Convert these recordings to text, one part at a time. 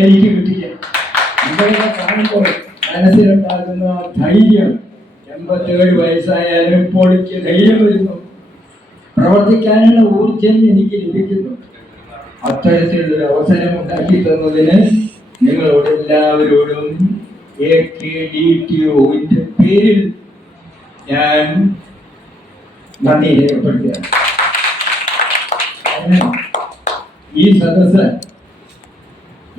എനിക്ക് കിട്ടില്ല. ഇവരെ കാണുമ്പോൾ മനസ്സിലുണ്ടാകുന്ന ധൈര്യം 87 വയസ്സായാലും ഇപ്പോൾ എനിക്ക് ധൈര്യം വരുന്നു, പ്രവർത്തിക്കാനുള്ള ഊർജം എനിക്ക് ലഭിക്കുന്നു. അത്തരത്തിലൊരു അവസരം ഉണ്ടാക്കി തന്നതിന് നിങ്ങളോട് എല്ലാവരോടും AKDTOന്റെ പേരിൽ ഞാൻ നന്ദി രേഖപ്പെടുത്തുകയാണ്. ഈ സദസ്സ്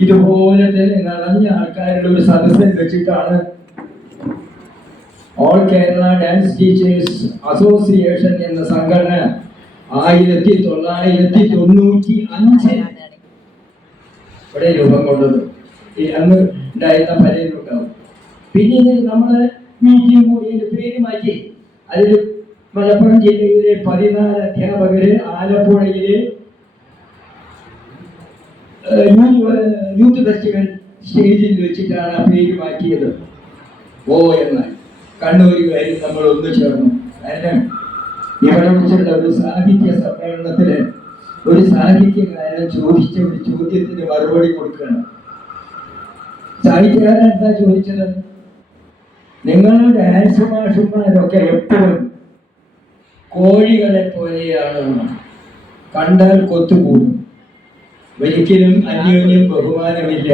ഇതുപോലെ തന്നെ നിറഞ്ഞ ആൾക്കാരുടെ ഒരു സദസ്സിൽ വെച്ചിട്ടാണ് all Kerala dance teachers association എന്ന സംഘടന 1995 ഇവിടെ രൂപം കൊണ്ടത്. അന്ന് ഉണ്ടായിരുന്ന പലരും ഉണ്ടാവും. പിന്നീട് നമ്മൾ മീറ്റിംഗ് കൂടി പേര് മാറ്റി അതിൽ മലപ്പുറം ജില്ലയിലെ 14 അധ്യാപകര്, ആലപ്പുഴയിലെ യൂത്ത് ഫെസ്റ്റിവൽ സ്റ്റേജിൽ വെച്ചിട്ടാണ് ആ പേര് മാറ്റിയത്. ഓ എന്നാൽ കണ്ണൂരുകാരിൽ നമ്മൾ ഒന്നു ചേർന്നു. കാരണം ഇവിടെ വെച്ചുള്ള ഒരു സാഹിത്യ സമ്മേളനത്തില് ഒരു സാഹിത്യകാരൻ ചോദിച്ച ഒരു ചോദ്യത്തിന് മറുപടി കൊടുക്കണം. സാഹിത്യകാരൻ എന്താ ചോദിച്ചത്? നിങ്ങളുടെ ഡാൻസ് മാഷന്മാരൊക്കെ എപ്പോഴും കോഴികളെ പോലെയാണ്, കണ്ടാൽ കൊത്തുകൂടും, ഒരിക്കലും അന്യോന്യം ബഹുമാനമില്ല,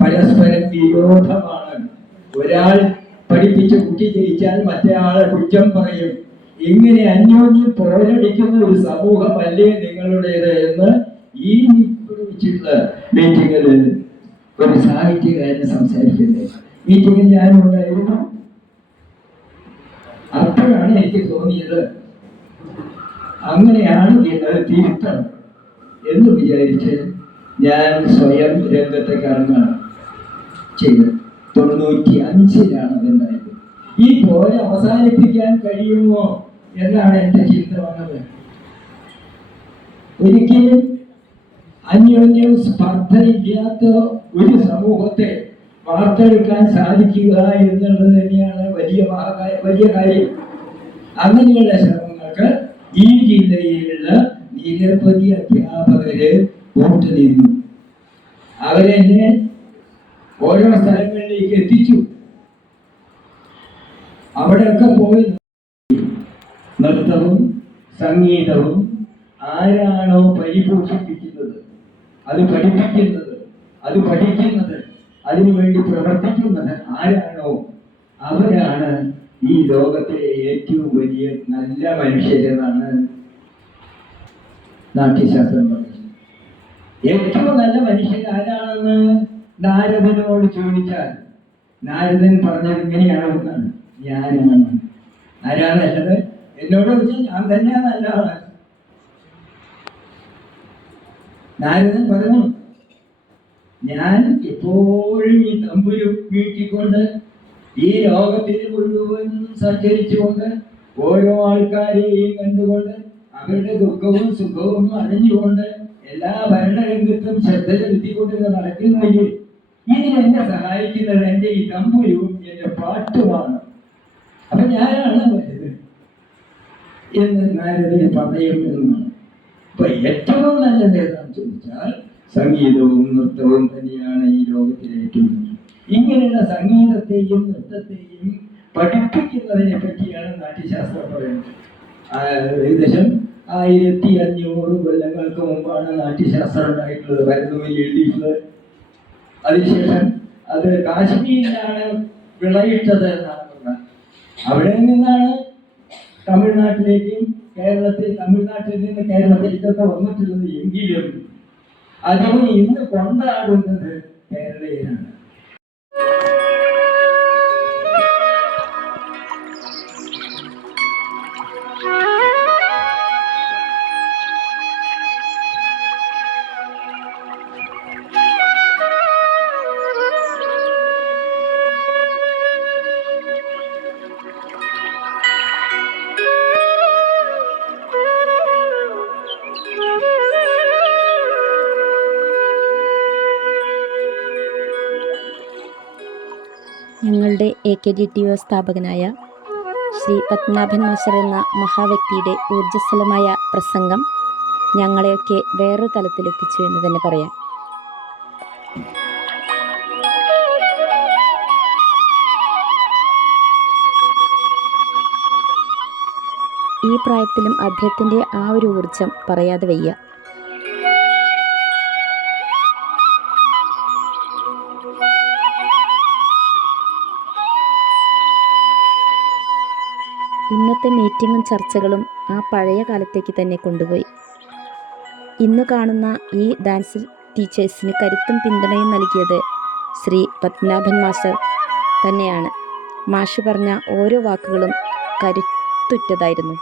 പരസ്പരം വിരോധമാണ്, ഒരാൾ പഠിപ്പിച്ച കുട്ടി ജയിച്ചാൽ മറ്റേ ആളെ കുറ്റം പറയും, ഇങ്ങനെ അന്യോന്യം പോരടിക്കുന്ന ഒരു സമൂഹമല്ലേ നിങ്ങളുടേത് എന്ന് ഈ വെച്ചിട്ടുള്ള മീറ്റിങ്ങിൽ ഒരു സാഹിത്യകാരൻ സംസാരിക്കുന്നത്. മീറ്റിങ്ങിൽ ഞാനുണ്ടായിരുന്നു. അപ്പോഴാണ് എനിക്ക് തോന്നിയത് അങ്ങനെയാണ് തിരുത്തണം എന്ന് വിചാരിച്ച് ഞാൻ സ്വയം രംഗത്തേക്ക് ഇറങ്ങാണ് ചെയ്തത്. 95 അതുണ്ടായത്. ഈ പോലെ അവസാനിപ്പിക്കാൻ കഴിയുമോ എന്നാണ് എൻ്റെ ചിന്ത വന്നത്. ഒരിക്കലും അന്യോന്യം സ്പർദ്ധയില്ലാത്ത ഒരു സമൂഹത്തെ വാർത്തെടുക്കാൻ സാധിക്കുക എന്നുള്ളത് തന്നെയാണ് വലിയ കാര്യം. അങ്ങനെയുള്ള ശ്രമങ്ങൾക്ക് ഈ ജില്ലയിലുള്ള നിരവധി അധ്യാപകര് കൂട്ടുനിന്നു. അവരെന്നെ ഓരോ സ്ഥലങ്ങളിലേക്ക് എത്തിച്ചു. അവിടെയൊക്കെ പോയി നൃത്തവും സംഗീതവും ആരാണോ പരിപോഷിപ്പിക്കുന്നത്, അത് പഠിപ്പിക്കുന്നത്, അത് പഠിക്കുന്നത്, അതിനുവേണ്ടി പ്രവർത്തിക്കുന്നത് ആരാണോ അവരാണ് ഈ ലോകത്തിലെ ഏറ്റവും വലിയ നല്ല മനുഷ്യരെന്നാണ് നാട്യശാസ്ത്രം പറഞ്ഞത്. ഏറ്റവും നല്ല മനുഷ്യൻ ആരാണെന്ന് നാരദനോട് ചോദിച്ചാൽ നാരദൻ പറഞ്ഞത് ഇങ്ങനെയാണെന്നാണ്, ഞാനാണ്. ആരാണ് നല്ലത്? എന്നോട് വെച്ചാൽ ഞാൻ തന്നെയാണ് നല്ല ആള്. നാരദൻ പറഞ്ഞു, ഞാൻ എപ്പോഴും ഈ തമ്പുരു വീട്ടിക്കൊണ്ട് ഈ ലോകത്തിൽ മുഴുവൻ സഞ്ചരിച്ചുകൊണ്ട് ഓരോ ആൾക്കാരെയും കണ്ടുകൊണ്ട് അവരുടെ ദുഃഖവും സുഖവും അറിഞ്ഞുകൊണ്ട് എല്ലാ ഭരണരംഗത്തും ശ്രദ്ധ ചെലുത്തിക്കൊണ്ട് നടക്കുന്നെങ്കിൽ ഇതിനെന്നെ സഹായിക്കുന്നത് എൻ്റെ ഈ തമ്പുരുവും എൻ്റെ പാട്ടുമാണ്. അപ്പൊ ഞാനാണ് വലുത് എന്ന് നാരദൻ പറയും എന്നാണ്. അപ്പൊ ഏറ്റവും നല്ലത് ഏതാണെന്ന് ചോദിച്ചാൽ സംഗീതവും നൃത്തവും തന്നെയാണ് ഈ ലോകത്തിലെ ഏറ്റവും. ഇങ്ങനെയുള്ള സംഗീതത്തെയും നൃത്തത്തെയും പഠിപ്പിക്കുന്നതിനെ പറ്റിയാണ് നാട്യശാസ്ത്രം പറയുന്നത്. ഏകദേശം 1500 കൊല്ലങ്ങൾക്ക് മുമ്പാണ് നാട്യശാസ്ത്രം ഉണ്ടായിട്ടുള്ളത്, ഭരതമുനി എഴുതിയിട്ടുള്ളത്. അതിനുശേഷം അത് കാശ്മീരിലാണ് വിളയിട്ടത് എന്നാണ് പറഞ്ഞത്. അവിടെ നിന്നാണ് തമിഴ്നാട്ടിലേക്കും തമിഴ്നാട്ടിൽ നിന്ന് കേരളത്തിലേക്കൊക്കെ വന്നിട്ടുള്ളത്. എങ്കിലും അതിനെ ഇന്ന് കൊണ്ടാടുന്നത് കേരളീയരാണ്. ഞങ്ങളുടെ AKDTO സ്ഥാപകനായ ശ്രീ പത്മനാഭൻ മാസ്റ്റർ എന്ന മഹാവ്യക്തിയുടെ ഊർജ്ജസ്വലമായ പ്രസംഗം ഞങ്ങളെയൊക്കെ വേറൊരു തലത്തിലെത്തിച്ചു എന്ന് തന്നെ പറയാം. ഈ പ്രായത്തിലും അദ്ദേഹത്തിൻ്റെ ആ ഒരു ഊർജം പറയാതെ വയ്യ. ഇന്നത്തെ മീറ്റിങ്ങും ചർച്ചകളും ആ പഴയ കാലത്തേക്ക് തന്നെ കൊണ്ടുപോയി. ഇന്ന് കാണുന്ന ഈ ഡാൻസ് ടീച്ചേഴ്സിന് കരുത്തും പിന്തുണയും നൽകിയത് ശ്രീ പത്മനാഭൻ മാസ്റ്റർ തന്നെയാണ്. മാഷ് പറഞ്ഞ ഓരോ വാക്കുകളും കരുത്തുറ്റതായിരുന്നു.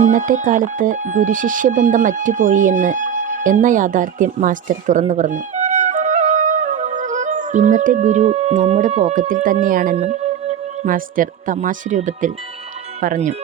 ഇന്നത്തെ കാലത്ത് ഗുരുശിഷ്യബന്ധം അറ്റുപോയി എന്ന യാഥാർത്ഥ്യം മാസ്റ്റർ തുറന്നു പറഞ്ഞു. ഇന്നത്തെ ഗുരു നമ്മുടെ പോക്കറ്റിൽ തന്നെയാണെന്നും മാസ്റ്റർ തമാശ രൂപത്തിൽ പറഞ്ഞു.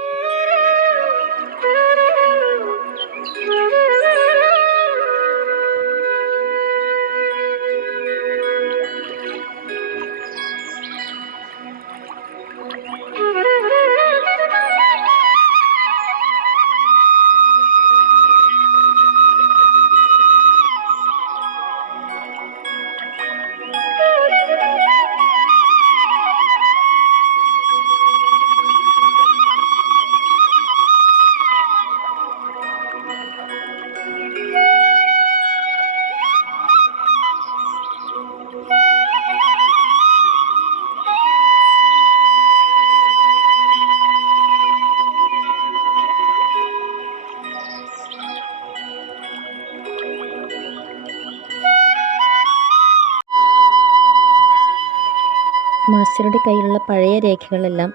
മാസ്റ്ററുടെ കയ്യിലുള്ള പഴയ രേഖകളെല്ലാം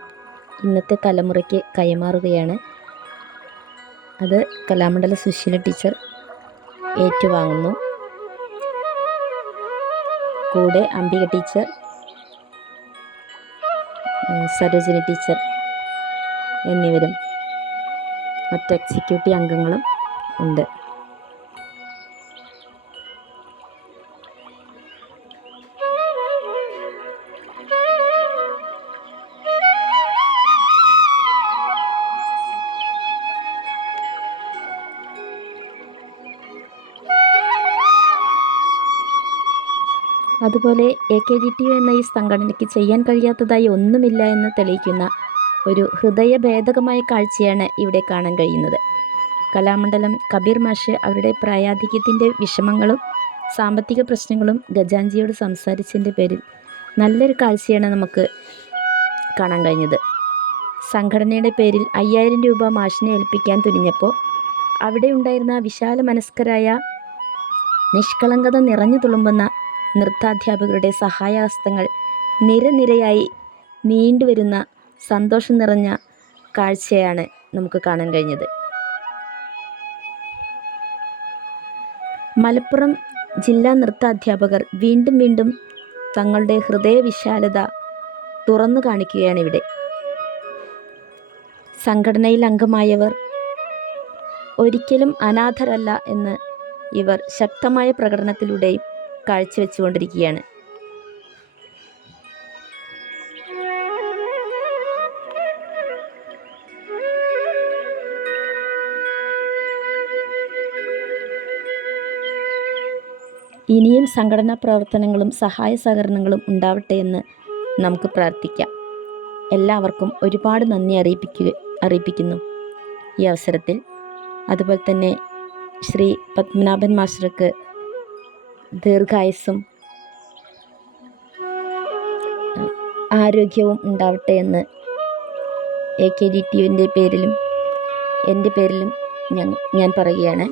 ഇന്നത്തെ തലമുറയ്ക്ക് കൈമാറുകയാണ്. അത് കലാമണ്ഡല സുശീല ടീച്ചർ ഏറ്റുവാങ്ങുന്നു. കൂടെ അംബിക ടീച്ചർ, സരോജിനി ടീച്ചർ എന്നിവരും മറ്റ് എക്സിക്യൂട്ടീവ് അംഗങ്ങളും ഉണ്ട്. അതുപോലെ AKDTU എന്ന ഈ സംഘടനയ്ക്ക് ചെയ്യാൻ കഴിയാത്തതായി ഒന്നുമില്ല എന്ന് തെളിയിക്കുന്ന ഒരു ഹൃദയഭേദകമായ കാഴ്ചയാണ് ഇവിടെ കാണാൻ കഴിയുന്നത്. കലാമണ്ഡലം കബീർ മാഷ് അവരുടെ പ്രായാധിക്യത്തിൻ്റെ വിഷമങ്ങളും സാമ്പത്തിക പ്രശ്നങ്ങളും ഖജാൻജിയോട് സംസാരിച്ചതിൻ്റെ പേരിൽ നല്ലൊരു കാഴ്ചയാണ് നമുക്ക് കാണാൻ കഴിഞ്ഞത്. സംഘടനയുടെ പേരിൽ 5000 രൂപ മാഷിനെ ഏൽപ്പിക്കാൻ തുനിഞ്ഞപ്പോൾ അവിടെ ഉണ്ടായിരുന്ന വിശാല മനസ്കരായ നിഷ്കളങ്കത നിറഞ്ഞു തുളുമ്പുന്ന നൃത്താധ്യാപകരുടെ സഹായഹസ്തങ്ങൾ നിരനിരയായി നീണ്ടുവരുന്ന സന്തോഷം നിറഞ്ഞ കാഴ്ചയാണ് നമുക്ക് കാണാൻ കഴിഞ്ഞത്. മലപ്പുറം ജില്ലാ നൃത്താധ്യാപകർ വീണ്ടും വീണ്ടും തങ്ങളുടെ ഹൃദയവിശാലത തുറന്നു കാണിക്കുകയാണ് ഇവിടെ. സംഘടനയിൽ അംഗമായവർ ഒരിക്കലും അനാഥരല്ല എന്ന് ഇവർ ശക്തമായ പ്രകടനത്തിലൂടെയും കാഴ്ചവെച്ചുകൊണ്ടിരിക്കുകയാണ്. ഇനിയും സംഘടനാ പ്രവർത്തനങ്ങളും സഹായ സഹകരണങ്ങളും ഉണ്ടാവട്ടെ എന്ന് നമുക്ക് പ്രാർത്ഥിക്കാം. എല്ലാവർക്കും ഒരുപാട് നന്ദി അറിയിപ്പിക്കുന്നു ഈ അവസരത്തിൽ. അതുപോലെ തന്നെ ശ്രീ പത്മനാഭൻ മാസ്റ്റർക്ക് ദീർഘായുസ്സും ആരോഗ്യവും ഉണ്ടാവട്ടെ എന്ന് AKDTUവിൻ്റെ പേരിലും എൻ്റെ പേരിലും ഞാൻ പറയുകയാണ്.